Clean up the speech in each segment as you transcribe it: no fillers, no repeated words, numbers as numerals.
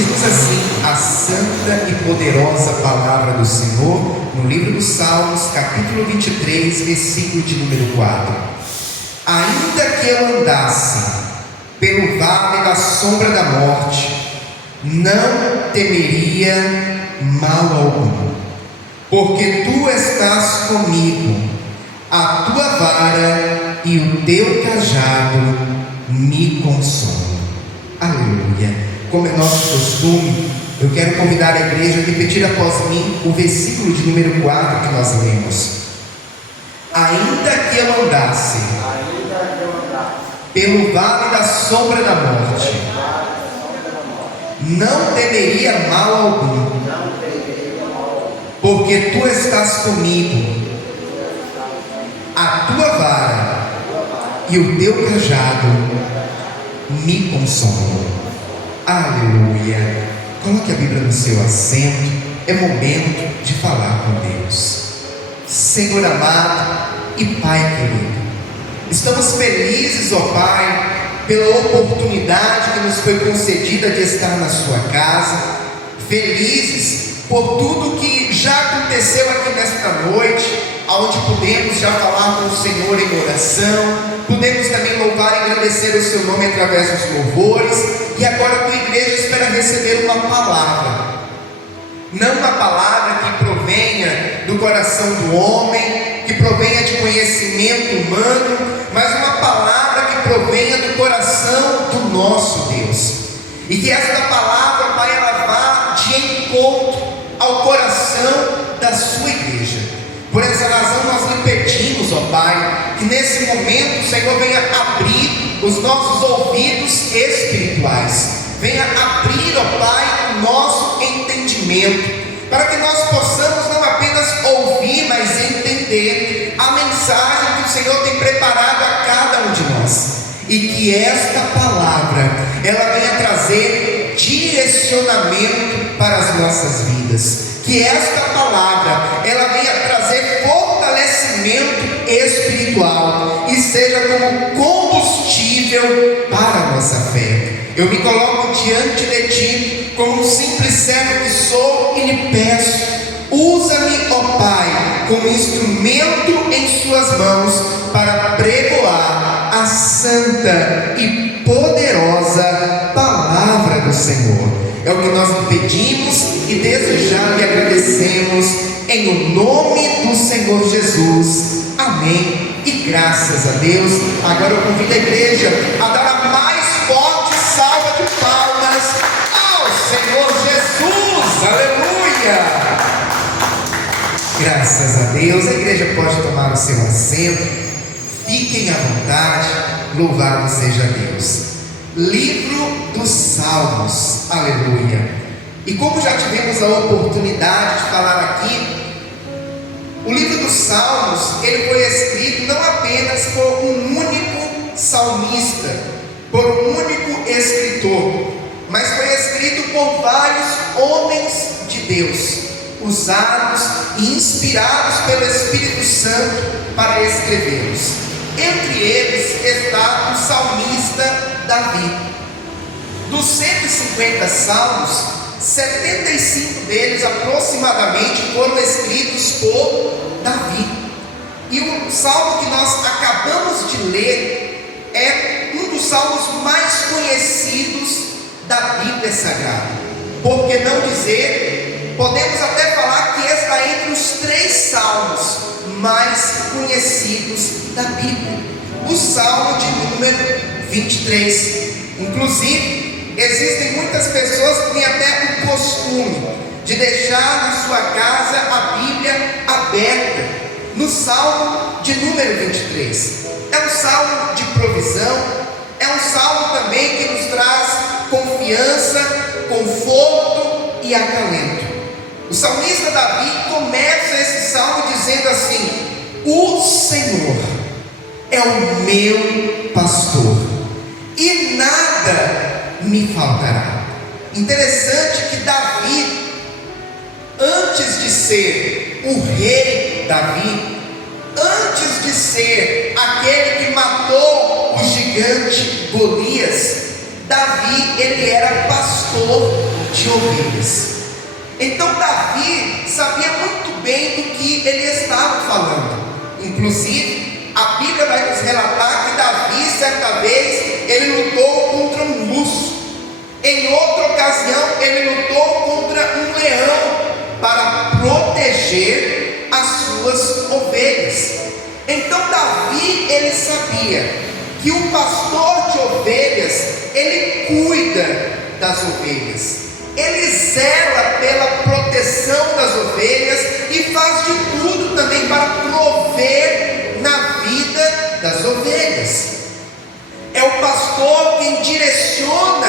Diz-nos assim a santa e poderosa palavra do Senhor no livro dos Salmos, capítulo 23, versículo de número 4. Ainda que eu andasse pelo vale da sombra da morte, não temeria mal algum, porque tu estás comigo, a tua vara e o teu cajado me consolam. Aleluia. Como é nosso costume, eu quero convidar a igreja a repetir após mim o versículo de número 4 que nós lemos. Ainda que eu andasse pelo vale da sombra da morte, não temeria mal algum, porque tu estás comigo, a tua vara e o teu cajado me consolam. Aleluia. Coloque a Bíblia no seu assento. É momento de falar com Deus. Senhor amado e Pai querido, estamos felizes, ó Pai, pela oportunidade que nos foi concedida de estar na sua casa. Felizes por tudo que já aconteceu aqui nesta noite, onde podemos já falar com o Senhor em oração, podemos também louvar e agradecer o seu nome através dos louvores. E agora a tua igreja espera receber uma palavra, não uma palavra que provenha do coração do homem, que provenha de conhecimento humano, mas uma palavra que provenha do coração do nosso Deus. E que esta palavra, Pai, ela vá de encontro ao coração da sua igreja. Por essa razão nós lhe pedimos, ó Pai, que nesse momento o Senhor venha abrir os nossos ouvidos espirituais, venha abrir, ó Pai, o nosso entendimento, para que nós possamos não apenas ouvir, mas entender a mensagem que o Senhor tem preparado a cada um de nós, e que esta palavra, ela venha trazer direcionamento para as nossas vidas, que esta palavra, ela venha trazer fortalecimento espiritual e seja como combustível para a nossa fé. Eu me coloco diante de Ti como um simples servo que sou e lhe peço: usa-me, ó Pai, como instrumento em Suas mãos para pregoar a santa e poderosa palavra do Senhor. É o que nós lhe pedimos e desde já lhe agradecemos, em o nome do Senhor Jesus. Amém. E graças a Deus. Agora eu convido a igreja a dar a mais forte salva de palmas ao Senhor Jesus. Aleluia. Graças a Deus. A igreja pode tomar o seu assento. Fiquem à vontade. Louvado seja Deus. Livro dos Salmos. Aleluia. E como já tivemos a oportunidade de falar aqui, o livro dos Salmos, ele foi escrito não apenas por um único salmista, por um único escritor, mas foi escrito por vários homens de Deus, usados e inspirados pelo Espírito Santo para escrevê-los. Entre eles está o salmista Davi. Dos 150 salmos, 75 deles aproximadamente foram escritos por Davi. E o salmo que nós acabamos de ler é um dos salmos mais conhecidos da Bíblia Sagrada. Por que não dizer, podemos até falar que está entre os 3 salmos mais conhecidos da Bíblia. O salmo de número 23. Inclusive, existem muitas pessoas que têm até o costume de deixar na sua casa a Bíblia aberta no salmo de número 23. É um salmo de provisão, é um salmo também que nos traz confiança, conforto e acalento. O salmista Davi começa esse salmo dizendo assim: o Senhor é o meu pastor e nada me faltará. Interessante que Davi, antes de ser o rei Davi, antes de ser aquele que matou o gigante Golias, Davi, ele era pastor de ovelhas. Então Davi sabia muito bem do que ele estava falando. Inclusive, a Bíblia vai nos relatar que Davi, certa vez, ele lutou contra um urso. Em outra ocasião, ele lutou contra um leão para proteger as suas ovelhas. Então Davi, ele sabia que o pastor de ovelhas, ele cuida das ovelhas, ele zela pela proteção das ovelhas e faz de tudo também para prover na vida das ovelhas. É o pastor quem direciona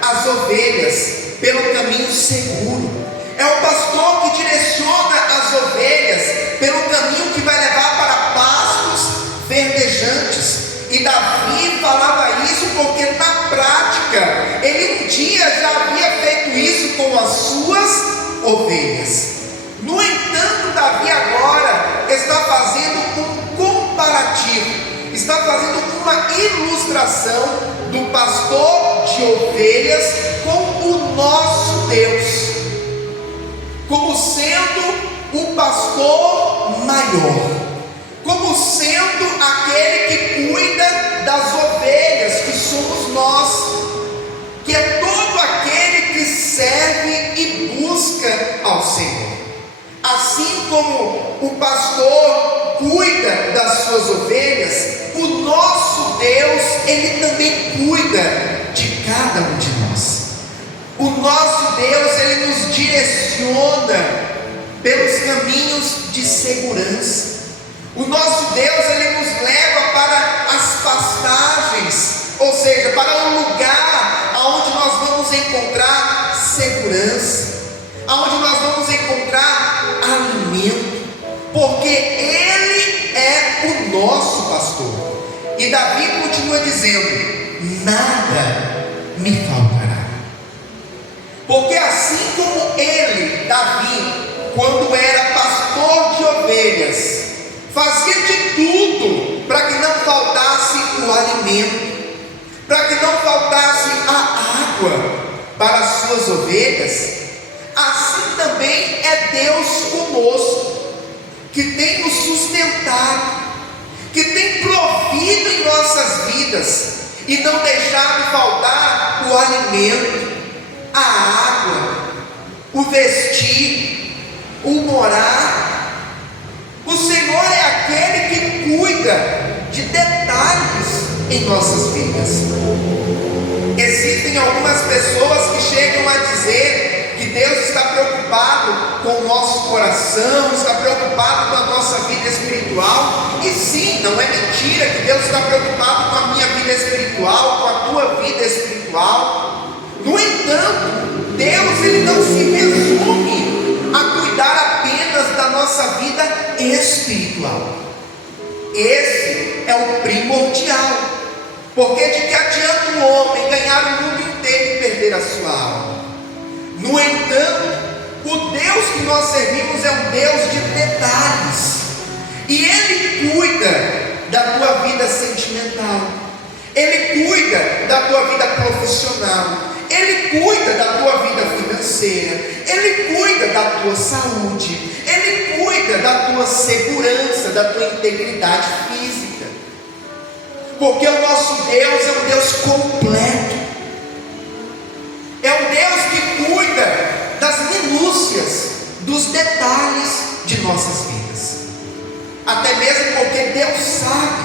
as ovelhas pelo caminho seguro. É o pastor que direciona as ovelhas pelo caminho que vai levar para pastos verdejantes. E Davi falava isso porque na prática ele um dia já havia feito isso com as suas ovelhas. No entanto, Davi agora está fazendo um comparativo, está fazendo uma ilustração do pastor de ovelhas com o nosso Deus, como sendo o pastor maior, como sendo aquele que cuida das ovelhas, que somos nós, que é todo aquele que serve e busca ao Senhor. Assim como o pastor cuida das suas ovelhas, o nosso Deus, ele também cuida de cada um de nós. O nosso Deus, ele nos direciona pelos caminhos de segurança. O nosso Deus, ele nos leva para as pastagens, ou seja, para um lugar onde nós vamos encontrar segurança, onde nós vamos encontrar alimento, porque ele é o nosso pastor. E Davi continua dizendo: nada me faltará. Porque assim como ele, Davi, quando era pastor de ovelhas, fazia de tudo para que não faltasse o alimento, para que não faltasse a água para as suas ovelhas, assim também é Deus conosco, que tem nos sustentado, que tem provido em nossas vidas e não deixado faltar o alimento, a água, o vestir, o morar. O Senhor é aquele que cuida de detalhes em nossas vidas. Existem algumas pessoas que chegam a dizer que Deus está preocupado com o nosso coração, está preocupado com a nossa vida espiritual. E sim, não é mentira que Deus está preocupado com a minha vida espiritual, com a tua vida espiritual. No entanto, Deus, ele não se resume a cuidar apenas da nossa vida espiritual. Esse é o primordial, porque de que adianta um homem ganhar o mundo inteiro e perder a sua alma? No entanto, o Deus que nós servimos é um Deus de detalhes, e Ele cuida da tua vida sentimental, Ele cuida da tua vida profissional, Ele cuida da tua vida financeira, Ele cuida da tua saúde, Ele cuida da tua segurança, da tua integridade física, porque o nosso Deus é um Deus completo, é um Deus que cuida das minúcias, dos detalhes de nossas vidas, até mesmo porque Deus sabe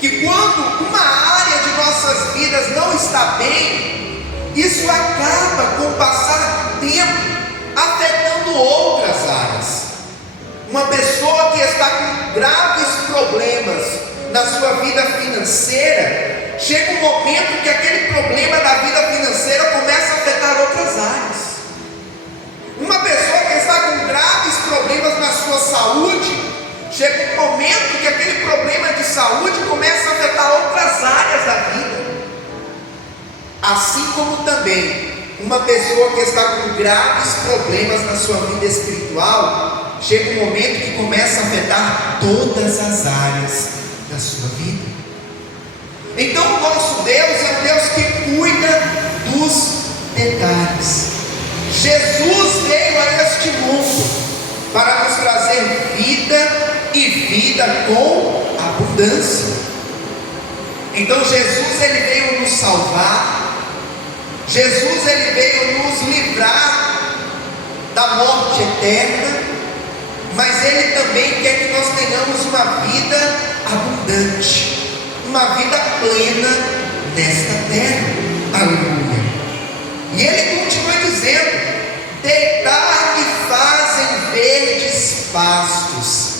que quando uma área de nossas vidas não está bem, isso acaba com o passar do tempo afetando outras áreas. Uma pessoa que está com graves problemas na sua vida financeira, chega um momento que aquele problema da vida financeira começa a afetar outras áreas. Uma pessoa que está com graves problemas na sua saúde, chega um momento que aquele problema de saúde começa a afetar outras áreas da vida. Assim como também uma pessoa que está com graves problemas na sua vida espiritual, chega um momento que começa a afetar todas as áreas da sua vida. Então o nosso Deus é um Deus que cuida dos detalhes. Jesus veio a este mundo para nos trazer vida e vida com abundância. Então Jesus ele veio nos salvar. Jesus ele veio nos livrar da morte eterna, mas ele também quer que nós tenhamos uma vida abundante, uma vida plena nesta terra. Aleluia. E ele continua dizendo: deitar-me fazem verdes pastos,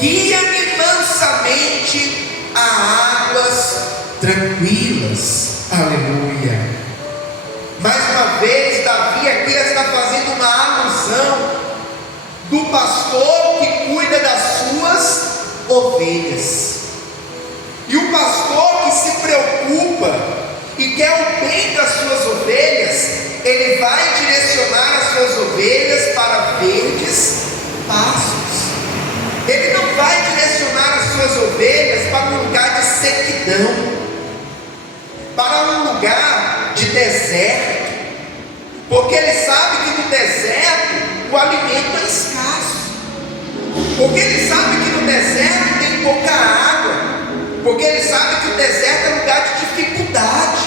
guia-me mansamente a águas tranquilas. Aleluia. Mais uma vez, Davi aqui está fazendo uma alusão do pastor que cuida das suas ovelhas. E o pastor que se preocupa e quer o bem das suas ovelhas, ele vai direcionar as suas ovelhas para verdes pastos. Ele não vai direcionar as suas ovelhas para um lugar de sequidão, para um lugar de deserto, porque ele sabe que no deserto o alimento é escasso, porque ele sabe que no deserto tem pouca água, porque ele sabe que o deserto é lugar de dificuldade.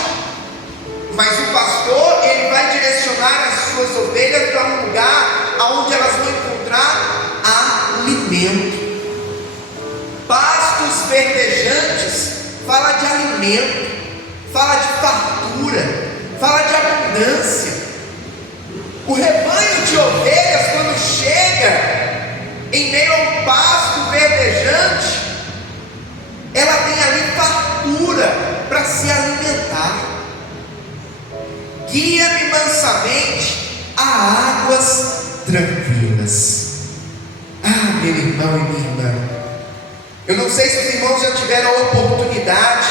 Mas o pastor, ele vai direcionar as suas ovelhas para um lugar onde elas vão encontrar alimento. Pastos verdejantes fala de alimento, fala de fartura, fala de abundância. O rebanho de ovelhas, quando chega em meio a um pasto verdejante, ela tem ali fartura para se alimentar. Guia-me mansamente a águas tranquilas. Ah, meu irmão e minha irmã, eu não sei se os irmãos já tiveram a oportunidade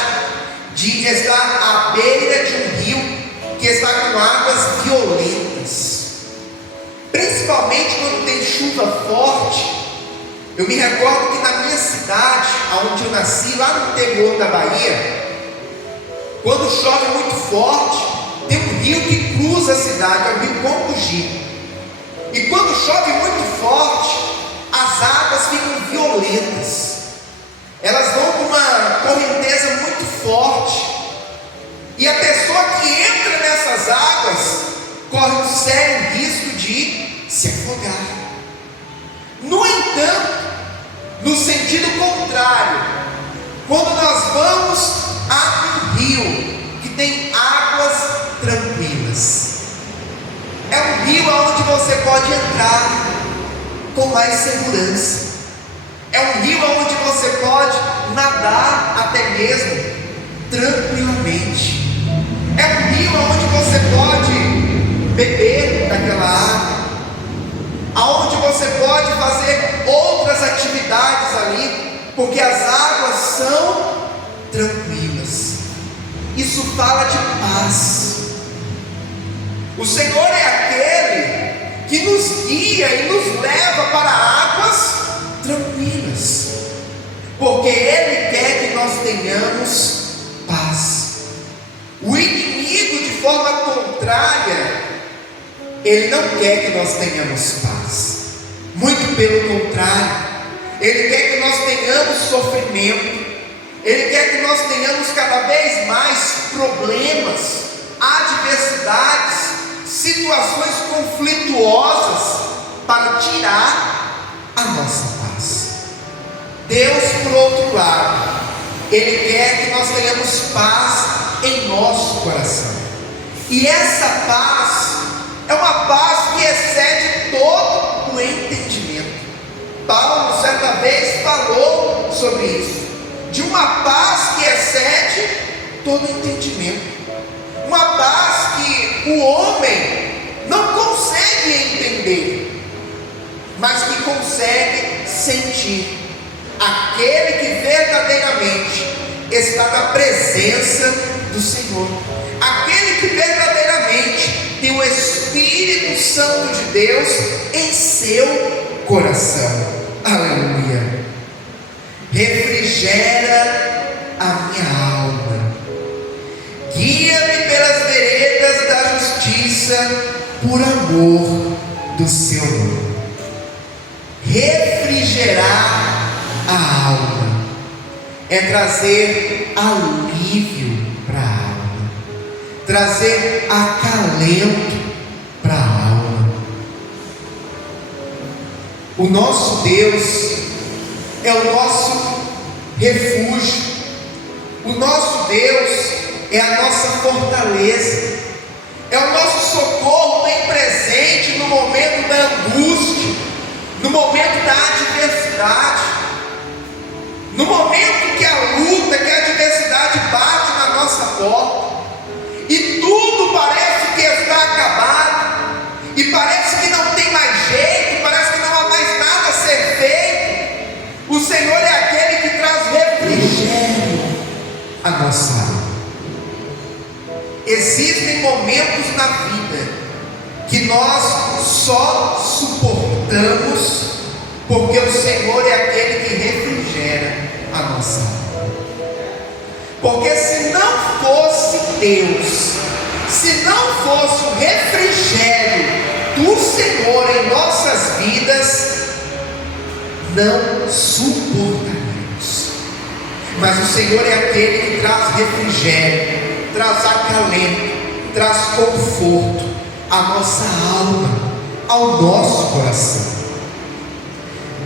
de estar à beira de um rio que está com águas violentas, principalmente quando tem chuva forte. Eu me recordo que na minha cidade, onde eu nasci, lá no interior da Bahia, quando chove muito forte, tem um rio que cruza a cidade, é o rio Cambugi. E quando chove muito forte, as águas ficam violentas, elas vão com uma correnteza muito forte, e a pessoa que entra nessas águas corre um sério risco de se afogar. No entanto, no sentido contrário, quando nós vamos a um rio que tem águas tranquilas, é um rio onde você pode entrar com mais segurança, é um rio onde você pode nadar até mesmo tranquilamente, é um rio onde você pode beber daquela água, aonde você pode fazer outras atividades ali, porque as águas são tranquilas. Isso fala de paz. O Senhor é aquele que nos guia e nos leva para águas tranquilas, porque Ele quer que nós tenhamos paz. O inimigo, de forma contrária, ele não quer que nós tenhamos paz, muito pelo contrário, ele quer que nós tenhamos sofrimento, ele quer que nós tenhamos cada vez mais problemas, adversidades, situações conflituosas, para tirar a nossa paz. Deus, por outro lado, Ele quer que nós tenhamos paz em nosso coração, e essa paz é uma paz que excede todo o entendimento. Paulo certa vez falou sobre isso, de uma paz que excede todo o entendimento, uma paz que o homem não consegue entender, mas que consegue sentir. Aquele que verdadeiramente está na presença do Senhor, aquele que verdadeiramente tem o Espírito Santo de Deus em seu coração. Aleluia. Refrigera a minha alma, guia-me pelas veredas da justiça por amor do seu nome. Refrigerar a alma é trazer alívio para a alma, trazer acalento para a alma. O nosso Deus é o nosso refúgio, o nosso Deus é a nossa fortaleza, é o nosso socorro bem presente no momento da angústia, no momento da adversidade, no momento que a luta, que a adversidade bate na nossa porta, e tudo parece que está acabado, e parece que não tem mais jeito, parece que não há mais nada a ser feito. O Senhor é aquele que traz refrigério à nossa alma. Existem momentos na vida que nós só suportamos porque o Senhor é aquele que refrigera a nossa alma. Porque se não fosse Deus, se não fosse o refrigério do Senhor em nossas vidas, não suportaríamos. Mas o Senhor é aquele que traz refrigério, traz acalento, traz conforto à nossa alma, ao nosso coração.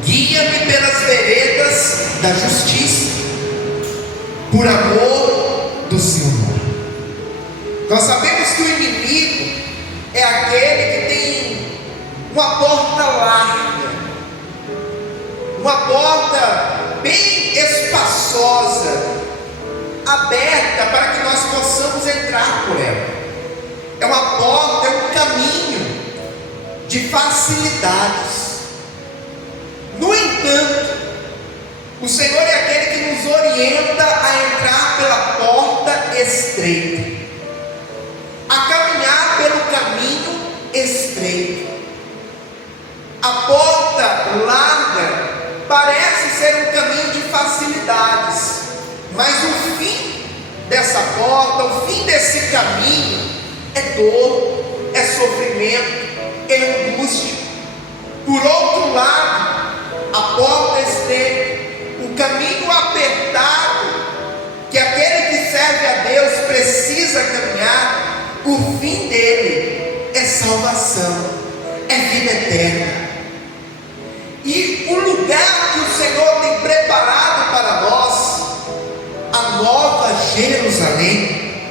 Guia-me pelas veredas da justiça, por amor do seu nome. Nós sabemos que o inimigo é aquele que tem uma porta larga, uma porta bem espaçosa, aberta para que nós possamos entrar por ela. É uma porta, é um caminho de facilidades. No entanto, o Senhor é aquele que nos orienta a entrar pela porta estreita, a caminhar pelo caminho estreito. A porta larga parece ser um caminho de facilidades, mas o fim dessa porta, o fim desse caminho é dor, é sofrimento, é angústia. Por outro lado, a porta estreita, o caminho apertado, que aquele que serve a Deus precisa caminhar, o fim dele é salvação, é vida eterna. E o lugar que o Senhor tem preparado para nós, a nova Jerusalém,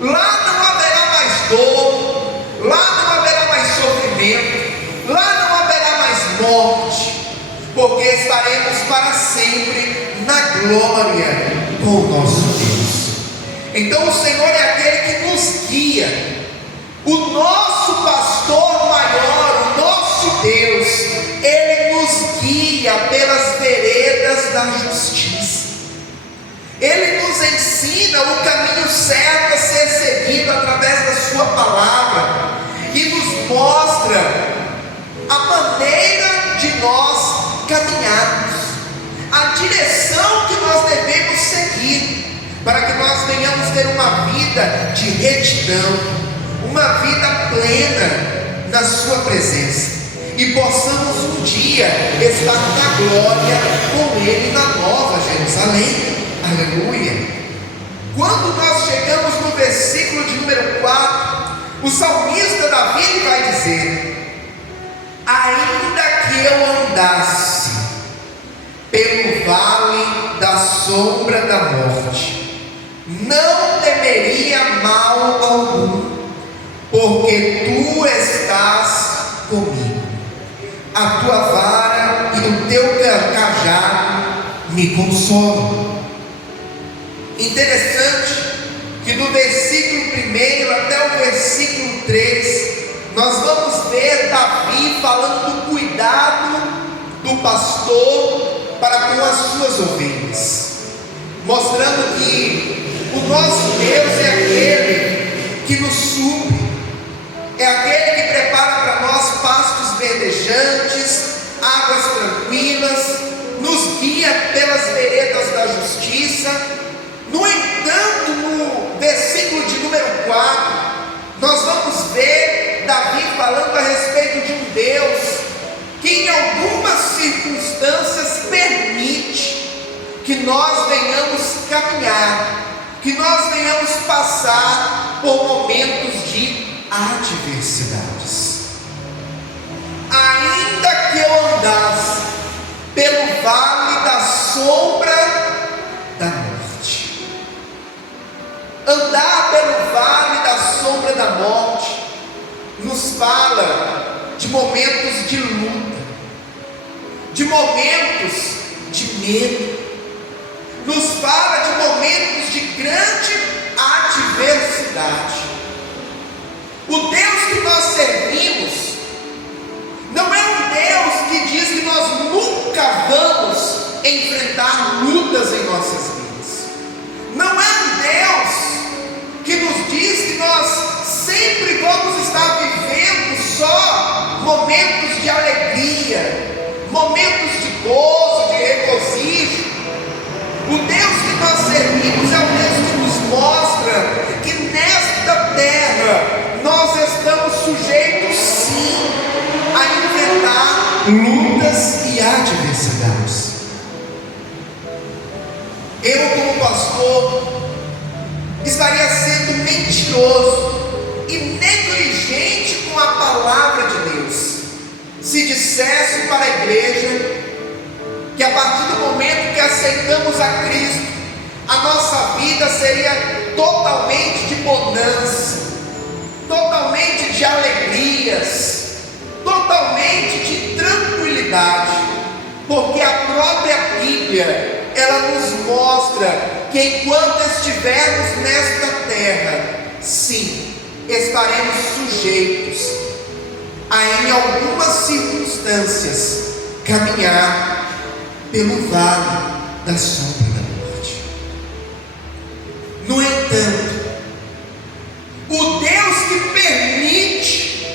lá não haverá mais dor, lá não haverá mais sofrimento, lá não haverá mais morte, porque estaremos para sempre na glória com o nosso Deus. Então o Senhor é aquele que nos guia, o nosso pastor maior, o nosso Deus, Ele nos guia pelas veredas da justiça. Ele nos ensina o caminho certo a ser seguido através da sua palavra, e nos mostra a maneira de nós caminharmos, a direção que nós devemos seguir, para que nós venhamos ter uma vida de retidão, uma vida plena na sua presença, e possamos um dia estar na glória com Ele na nova Jerusalém. Aleluia. Quando nós chegamos no versículo de número 4, o salmista Davi vai dizer: ainda que eu andasse pelo vale da sombra da morte, não temeria mal algum, porque tu estás comigo, a tua vara e o teu cajado me consolam. Interessante que do versículo 1 até o versículo 3, nós vamos ver Davi falando do cuidado do pastor para com as suas ovelhas, mostrando que o nosso Deus é aquele que nos supre, é aquele que prepara para nós pastos verdejantes, águas tranquilas, nos guia pelas veredas da justiça. No entanto, no versículo de número 4, nós vamos ver Davi falando a respeito de um Deus que em algumas circunstâncias permite que nós venhamos caminhar, que nós venhamos passar por momentos de adversidades. Ainda que eu andasse pelo vale da sombra da morte. Andar pelo vale da sombra da morte nos fala de momentos de luta, de momentos de medo, nos fala de momentos de grande adversidade. O Deus que nós servimos não é um Deus que diz que nós nunca vamos enfrentar lutas em nossas vidas. Não é um Deus que nos diz que nós sempre vamos estar vivendo só momentos de alegria, momentos de gozo, de regozijo. O Deus que nós servimos é o Deus que nos mostra que nesta terra nós estamos sujeitos sim a enfrentar lutas e adversidades. Eu, como pastor, estaria sendo mentiroso e negligente com a palavra de Deus se dissesse para a igreja que a partir do momento que aceitamos a Cristo, a nossa vida seria totalmente de bonança, totalmente de alegrias, totalmente de tranquilidade, porque a própria Bíblia, ela nos mostra que enquanto estivermos nesta terra, sim, estaremos sujeitos a, em algumas circunstâncias, caminhar pelo vale da sombra da morte. No entanto, o Deus que permite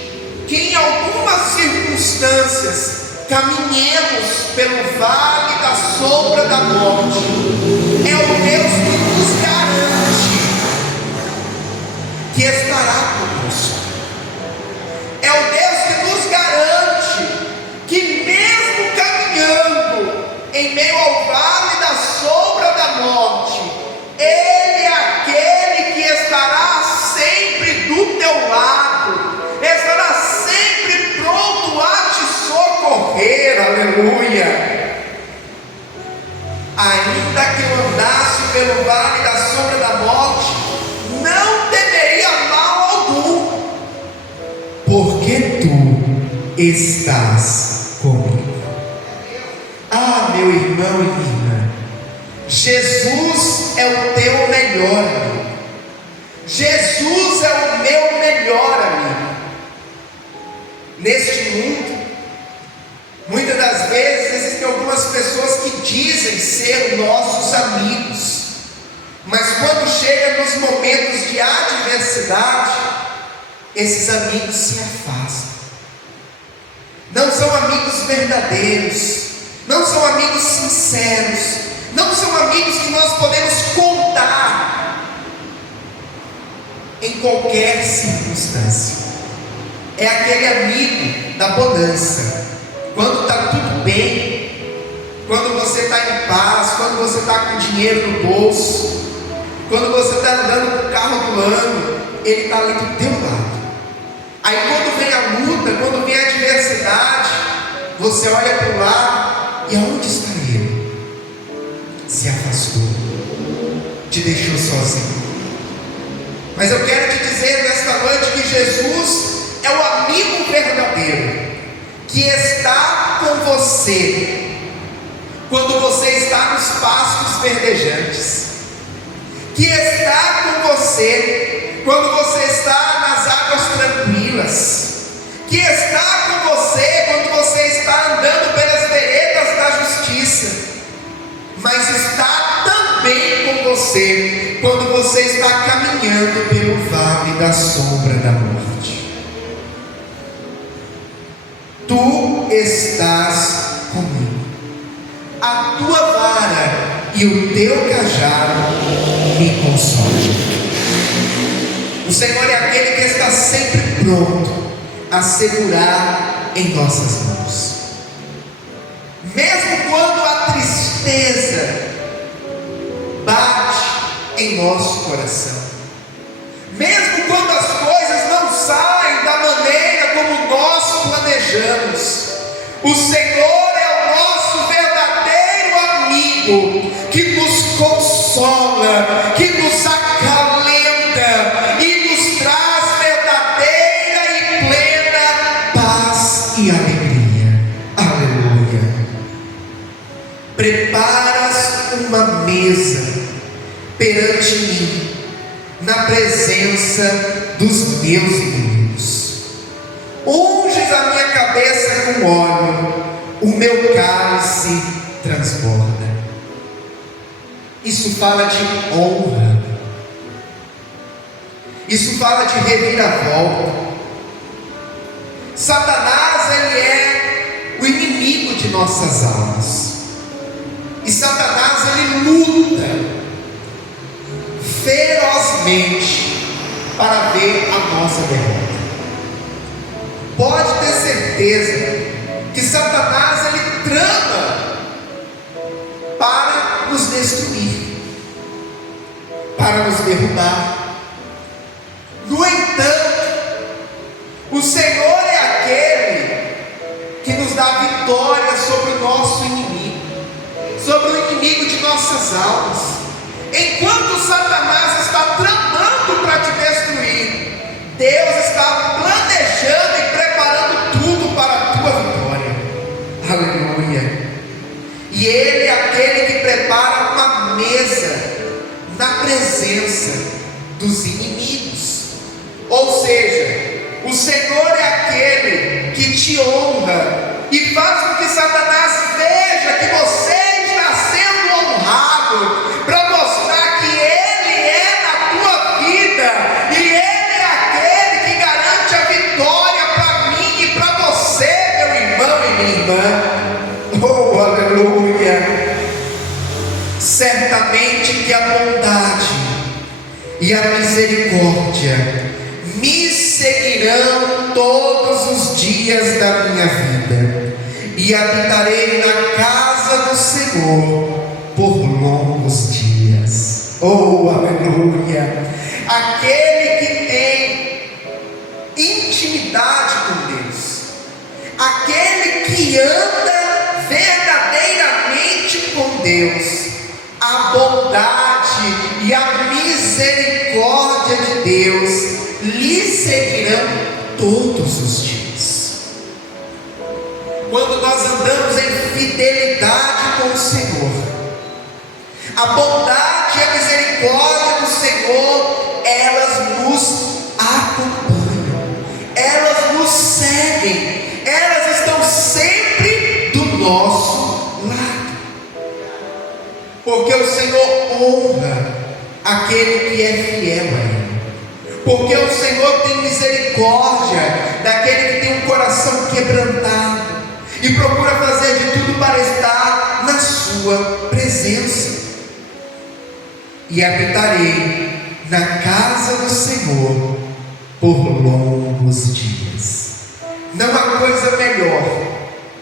que em algumas circunstâncias caminhemos pelo vale da sombra da morte, é o Deus que nos garante que estará conosco. É o Deus que nos garante que mesmo caminhando em meio ao vale da sombra da morte, Ele é aquele que estará sempre do teu lado, estará sempre pronto a te socorrer. Aleluia. Ainda que eu andasse pelo vale da sombra da morte, não temeria mal algum, porque tu estás comigo. Ah, meu irmão e minha irmã, Jesus é o teu melhor amigo. Jesus é o meu melhor amigo. Neste mundo, muitas das vezes existem algumas pessoas que dizem ser nossos amigos, mas quando chega nos momentos de adversidade, esses amigos se afastam. Não são amigos verdadeiros, não são amigos sinceros, não são amigos que nós podemos contar em qualquer circunstância. É aquele amigo da bonança, quando está tudo bem, quando você está em paz, quando você está com dinheiro no bolso, quando você está andando com o carro do ano, ele está ali do teu lado. Aí quando vem a luta, quando vem a adversidade, você olha para o lado e aonde está ele? Se afastou, te deixou sozinho. Mas eu quero te dizer nesta noite que Jesus é o amigo verdadeiro, que está com você quando você está nos pastos verdejantes, que está com você quando você está nas águas tranquilas, que está com você quando você está andando pelas veredas da justiça, mas está também com você quando você está caminhando pelo vale da sombra da morte. Tu estás comigo, a tua vara e o teu cajado me consolam. O Senhor é aquele que está sempre pronto a segurar em nossas mãos. Mesmo quando a tristeza bate em nosso coração, mesmo quando as coisas não saem da maneira como nós planejamos, o Senhor é o nosso verdadeiro amigo, que nos consola, que nos acalenta e nos traz verdadeira e plena paz e alegria. Aleluia. Preparas uma mesa perante mim, na presença dos meus inimigos. Unges a minha cabeça com óleo, o meu cálice transborda. Isso fala de honra, isso fala de reviravolta. Satanás, ele é o inimigo de nossas almas, e Satanás, ele luta ferozmente para ver a nossa derrota. Pode ter certeza que Satanás, ele trama para nos destruir, para nos derrubar. No entanto, o Senhor é aquele que nos dá vitória sobre o nosso inimigo, sobre o inimigo de nossas almas. Enquanto Satanás está tramando para te destruir, Deus está planejando e preparando tudo para a tua vitória. Aleluia. E Ele é aquele que prepara uma mesa na presença dos inimigos. Ou seja, o Senhor é aquele que te honra e faz com que Satanás veja que você está sendo honrado, para mostrar que Ele é na tua vida, e Ele é aquele que garante a vitória para mim e para você, meu irmão e minha irmã. Oh, aleluia! Certamente que a bondade e a misericórdia me seguirão todos os dias da minha vida, e habitarei na casa do Senhor por longos dias. Oh, aleluia! Aquele que tem intimidade com Deus, aquele que anda verdadeiramente com Deus, a bondade e a misericórdia de Deus lhe seguirão todos os dias. Quando nós andamos em fidelidade com o Senhor, a bondade e a misericórdia do Senhor, elas nos acompanham, elas nos seguem, elas estão sempre do nosso lado, porque o Senhor honra aquele que é fiel a Ele, porque o Senhor tem misericórdia daquele que tem um coração quebrantado e procura fazer de tudo para estar na sua presença. E habitarei na casa do Senhor por longos dias. Não há coisa melhor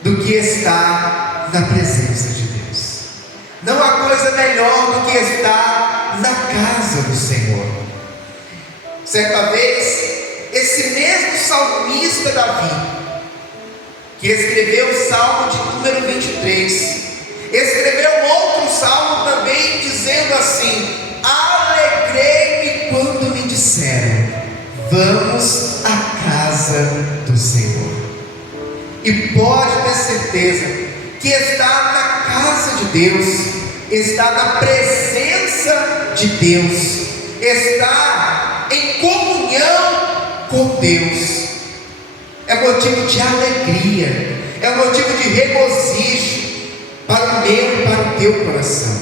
do que estar na presença de Deus. Não há coisa melhor do que estar na casa do Senhor. Certa vez, esse mesmo salmista Davi, que escreveu o Salmo de número 23, escreveu outro salmo também dizendo assim: alegrei-me quando me disseram, vamos à casa do Senhor. E pode ter certeza que estar na casa de Deus, estar na presença de Deus, estar em comunhão com Deus, é motivo de alegria, é motivo de regozijo para o meu e para o teu coração.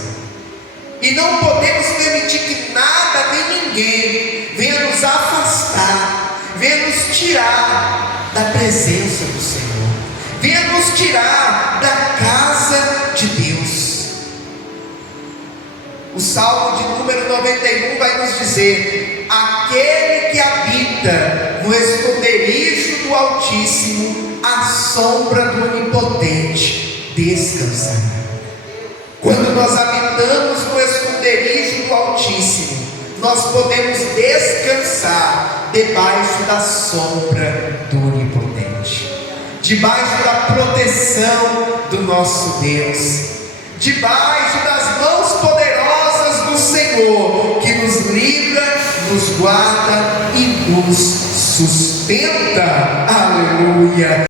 E não podemos permitir que nada nem ninguém venha nos afastar, venha nos tirar da presença do Senhor, venha nos tirar da casa de Deus. O Salmo de número 91 vai nos dizer: aquele que habita no esconderijo do Altíssimo, à sombra do Onipotente descansará. Quando nós habitamos no esconderijo do Altíssimo, nós podemos descansar debaixo da sombra do Onipotente, debaixo da proteção do nosso Deus, debaixo das mãos poderosas do Senhor, que nos livra, nos guarda e nos sustenta. Aleluia.